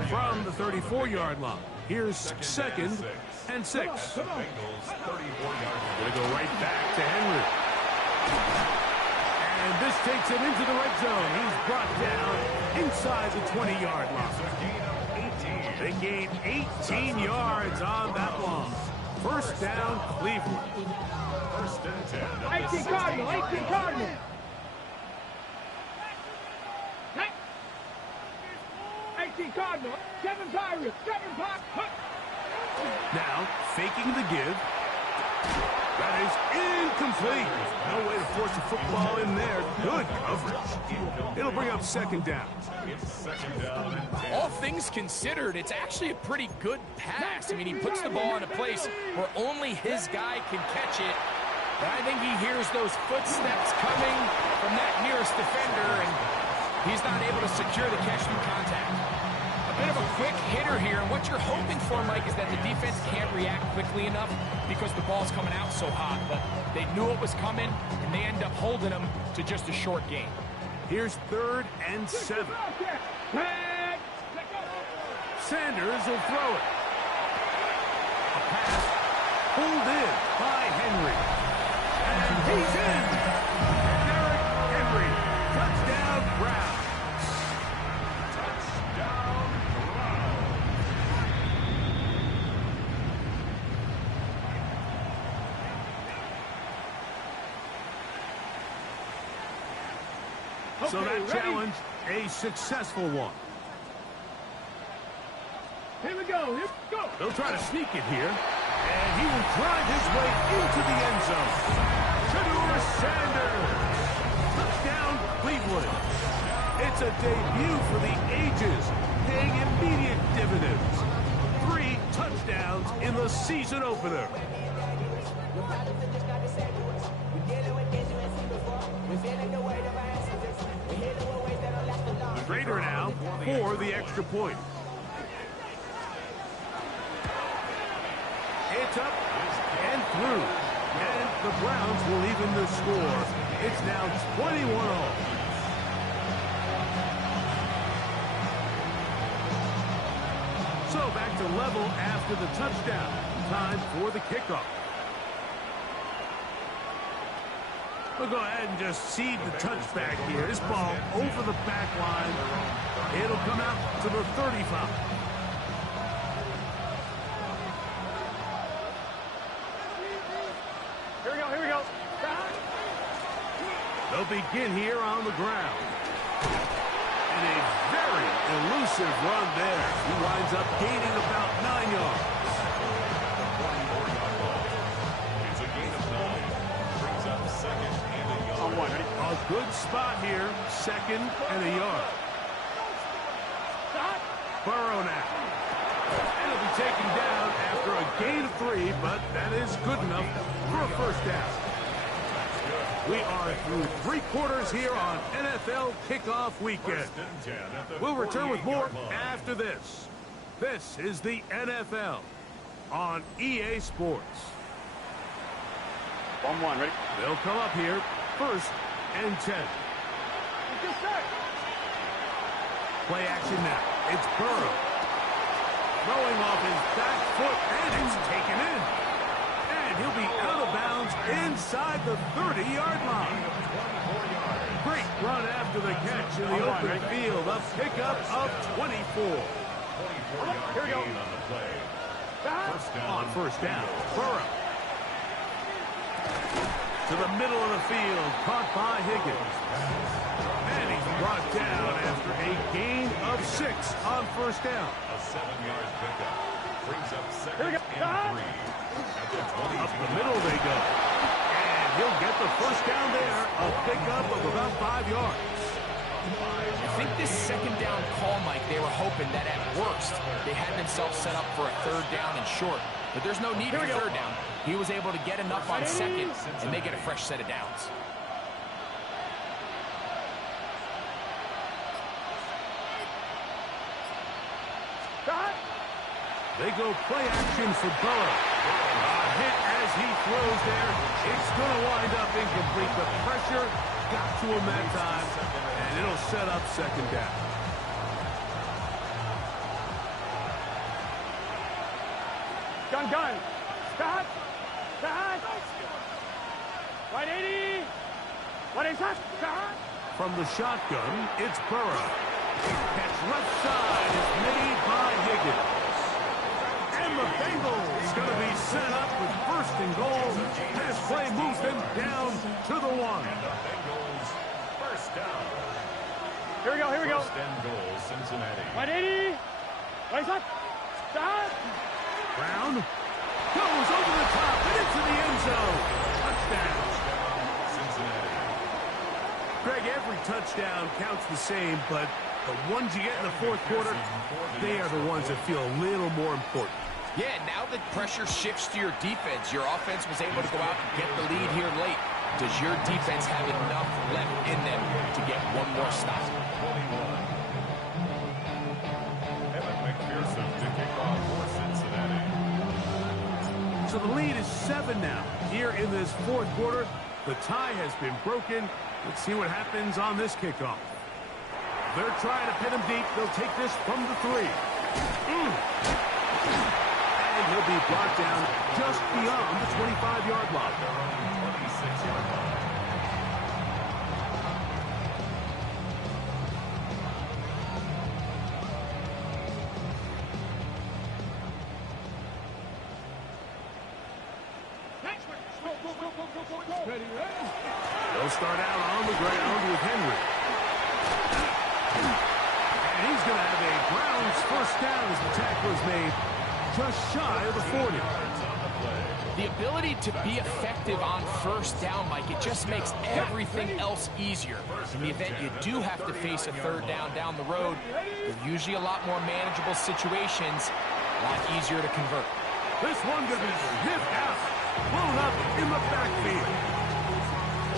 From the 34-yard line, here's 2nd and 6. Gonna go right back to Henry. And this takes him into the red zone. He's brought down inside the 20-yard line. They gain 18 yards on that one. First down, Cleveland. 18 Cardinal, 18 Cardinal. Hey. 18 Cardinal, 7 Pirates, 7 Pirates. Now, faking the give. That is incomplete. No way to force a football in there. Good coverage. It'll bring up second down. All things considered, it's actually a pretty good pass. I mean, he puts the ball in a place where only his guy can catch it. But I think he hears those footsteps coming from that nearest defender, and he's not able to secure the catch through contact. A bit of a quick hitter here, and what you're hoping for, Mike, is that the defense can't react quickly enough because the ball's coming out so hot. But they knew it was coming, and they end up holding him to just a short gain. Here's 3rd and 7. Sanders will throw it. A pass pulled in by Henry. And he's in. Derrick Henry. Touchdown, Brown. Touchdown, Brown. So that challenge, a successful one. Here we go, here we go. They'll try to sneak it here. And he will drive his way into the end zone. Shedeur Sanders. Touchdown, Cleveland. It's a debut for the ages, paying immediate dividends. 3 touchdowns in the season opener. Raider now for the extra point. It's up and through. And the Browns will even the score. It's now 21-all. So back to level after the touchdown. Time for the kickoff. We'll go ahead and just seed the touchback here. This ball over the back line. It'll come out to the 35. Here we go. They'll begin here on the ground. And a very elusive run there. He winds up gaining about 9 yards. It's a gain of 9. Brings up 2nd and a yard. On 1, ready? A good spot here. 2nd and a yard. Burrow now. And it'll be taken down after a gain of 3, but that is good enough for a first down. We are through 3 quarters here on NFL Kickoff Weekend. We'll return with more after this. This is the NFL on EA Sports. 1-1, ready? They'll come up here, 1st and 10. Play action now. It's Burrow. Throwing off his back foot, and it's taken in. And he'll be out of of bounds inside the 30-yard line. Great run after the catch in the open field. A pickup of 24. 24-yard gain on the play. First down. On first down, Burrow. To the middle of the field, caught by Higgins. And he's brought down after a gain of 6 on first down. A 7-yard pickup. Brings up second and 3. At the 22. Up the middle they go. And he'll get the first down there. A pickup of about 5 yards. I think this second down call, Mike, they were hoping that at worst they had themselves set up for a third down and short. But there's no need for third down. He was able to get enough on second, and they get a fresh set of downs. They go play action for Burrow. A hit as he throws there. It's going to wind up incomplete. The pressure got to him that time, and it'll set up second down. Gun. Start. Right 80. What is that? From the shotgun, it's Burrow. Catch left side is made by Higgins. And the Bengals going to be set up with first and goal. Pass play moves them down to the 1. And the Bengals first down. Here we go. First and goal, Cincinnati. Right 80. What is that? Start. Brown goes over the top and into the end zone. Touchdown. Cincinnati. Greg, every touchdown counts the same, but the ones you get in the fourth quarter, they are the ones that feel a little more important. Yeah, now that pressure shifts to your defense, your offense was able to go out and get the lead here late. Does your defense have enough left in them to get one more stop? 21. Evan McPherson to kick off for Cincinnati. So the lead is 7 now. Here in this fourth quarter, the tie has been broken. Let's see what happens on this kickoff. They're trying to pin him deep. They'll take this from the 3. And he'll be brought down just beyond the 25-yard line. 26-yard line. They'll start out on the ground with Henry. And he's going to have a Browns first down as the tackle is made just shy of the 40. The ability to be effective on first down, Mike, it just makes everything else easier. In the event you do have to face a third down the road, they're usually a lot more manageable situations, a lot easier to convert. This one going to be sniffed out, blown up in the backfield.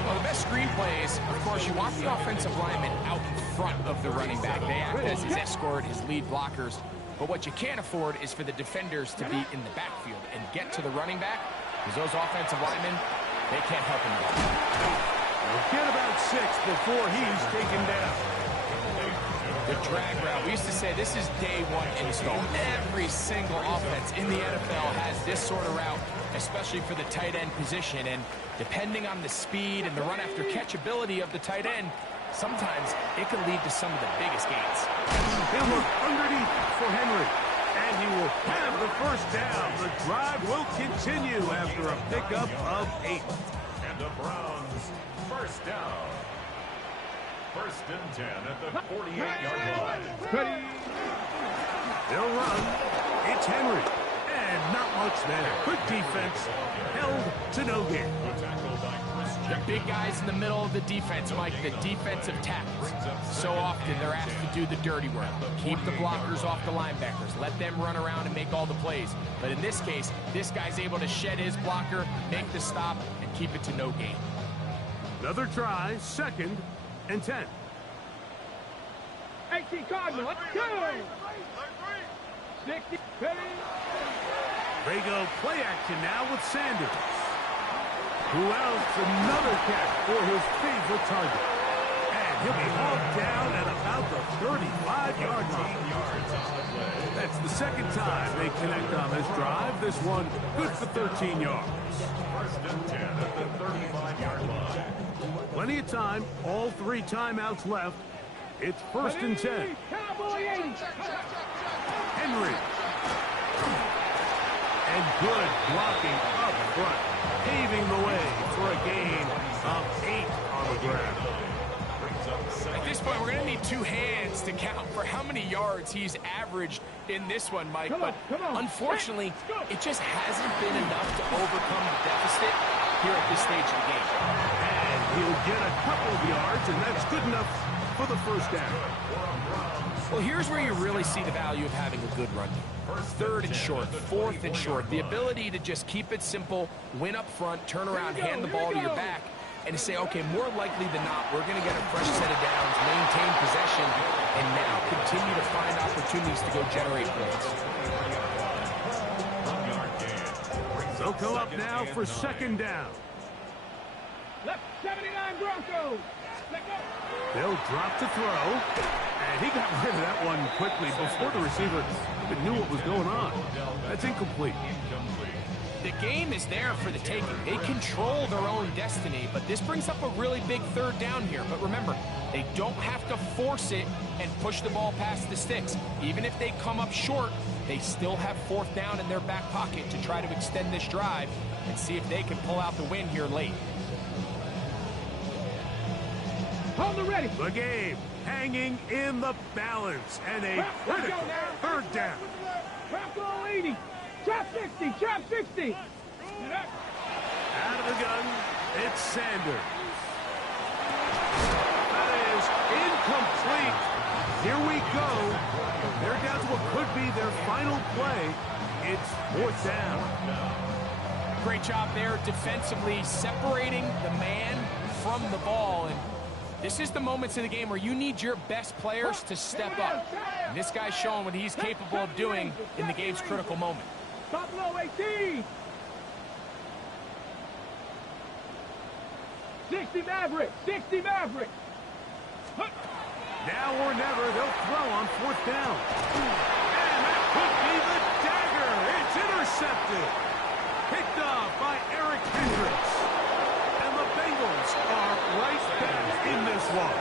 Well, the best screen plays, of course, you want the offensive lineman out in front of the running back. They act as his escort, his lead blockers. But what you can't afford is for the defenders to be in the backfield and get to the running back, because those offensive linemen, they can't help him. We'll get about 6 before he's taken down. The drag route. We used to say this is day one install. Every single offense in the NFL has this sort of route, especially for the tight end position. And depending on the speed and the run after catch ability of the tight end, sometimes it can lead to some of the biggest gains. He'll look underneath for Henry. And he will have the first down. The drive will continue after a pickup of 8. And the Browns first down. First and 10 at the 48-yard line. They'll run. It's Henry. And not much there. Good defense. Held to no gain. The big guys in the middle of the defense, Mike, the defensive tackles. So often they're asked to do the dirty work. Keep the blockers off the linebackers. Let them run around and make all the plays. But in this case, this guy's able to shed his blocker, make the stop, and keep it to no gain. Another try. Second and 10. 18 Cardinal. 2. 60. They go play action now with Sanders. Who else? Another catch for his favorite target. And he'll be hauled down at about the 35-yard line. That's the second time they connect on this drive. This one good for 13 yards. and 10 at the 35-yard line. Plenty of time. All 3 timeouts left. It's 1st and 10. Henry. And good blocking up front, paving the way for a gain of 8 on the ground. At this point, we're going to need 2 hands to count for how many yards he's averaged in this one, Mike. But unfortunately, it just hasn't been enough to overcome the deficit here at this stage of the game. And he'll get a couple of yards, and that's good enough for the first down. Well, here's where you really see the value of having a good run game. 3rd and short, 4th and short. The ability to just keep it simple, win up front, turn around, hand the ball to your back, and to say, okay, more likely than not, we're going to get a fresh set of downs, maintain possession, and now continue to find opportunities to go generate points. They'll come up now for 2nd down. Left 79 Broncos. They'll drop to throw, and he got rid of that one quickly before the receiver even knew what was going on. That's incomplete. The game is there for the taking. They control their own destiny, but this brings up a really big 3rd down here. But remember, they don't have to force it and push the ball past the sticks. Even if they come up short, they still have 4th down in their back pocket to try to extend this drive and see if they can pull out the win here late. Hold it ready. The game hanging in the balance, and a critical 3rd down. Bronco 80. Trap 60. Trap 60. Out of the gun, it's Sanders. That is incomplete. Here we go. They're down to what could be their final play. It's 4th down. Great job there defensively, separating the man from the ball. And this is the moments in the game where you need your best players to step up. And this guy's showing what he's capable of doing in the game's critical moment. Top low 18. 60 Maverick. 60 Maverick. Now or never, they'll throw on 4th down. And that could be the dagger. It's intercepted. Picked off by Eric Hendricks. And the Bengals are right back in this one.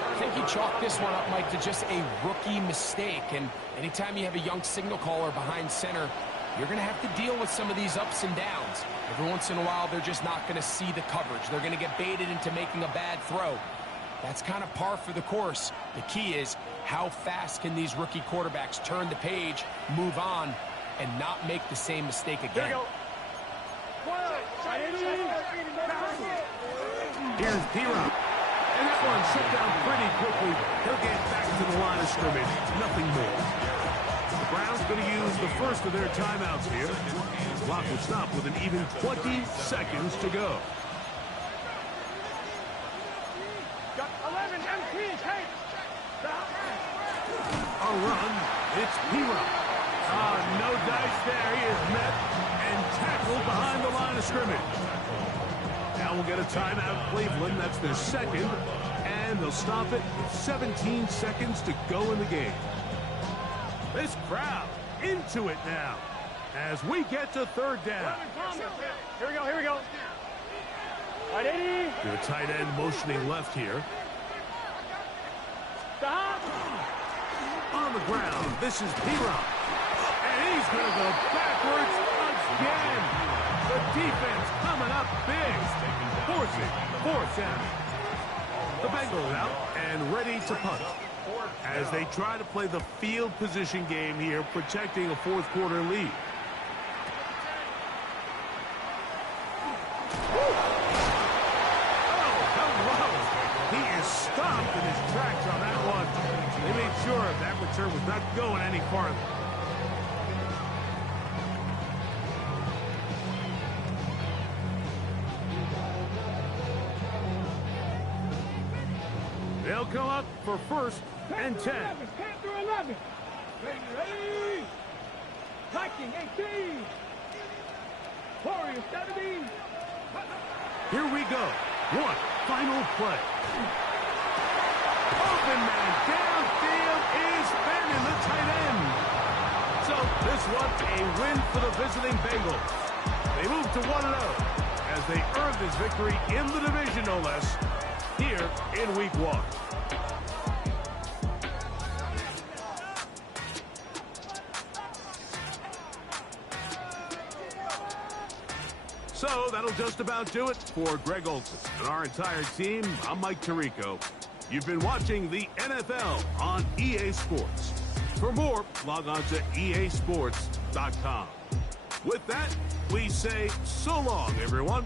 I think he chalked this one up, Mike, to just a rookie mistake. And anytime you have a young signal caller behind center, you're going to have to deal with some of these ups and downs. Every once in a while, they're just not going to see the coverage. They're going to get baited into making a bad throw. That's kind of par for the course. The key is how fast can these rookie quarterbacks turn the page, move on, and not make the same mistake again. Here's P-Rock. And that one shut down pretty quickly. He'll get back to the line of scrimmage. Nothing more. The Browns going to use the first of their timeouts here. The clock will stop with an even 20 seconds to go. Got 11 MPs. Hey. A run. It's P-Rock. No dice there. He is met and tackled behind the line of scrimmage. Now we'll get a timeout, Cleveland. That's their 2nd. And they'll stop it with 17 seconds to go in the game. This crowd into it now as we get to 3rd down. Here we go. Here we go. All right, 80. To the tight end motioning left here. Stop. On the ground, this is P-Rock. And he's going to go backwards again. The defense coming up big. Forcing 4th down. The Bengals out and ready to punt. As they try to play the field position game here, protecting a 4th quarter lead. Oh, hello. He is stopped in his tracks on that one. They made sure that return was not going any farther. They'll come up for 1st and 10. Panther 11. Ready. Viking 18. Warrior 17. Here we go. One final play. Open man downfield is Bannon, the tight end. So this one, a win for the visiting Bengals. They move to 1-0 as they earn this victory in the division, no less, here in Week 1. So that'll just about do it for Greg Olson and our entire team. I'm Mike Tirico. You've been watching the NFL on EA Sports. For more, log on to easports.com. With that, we say so long, everyone.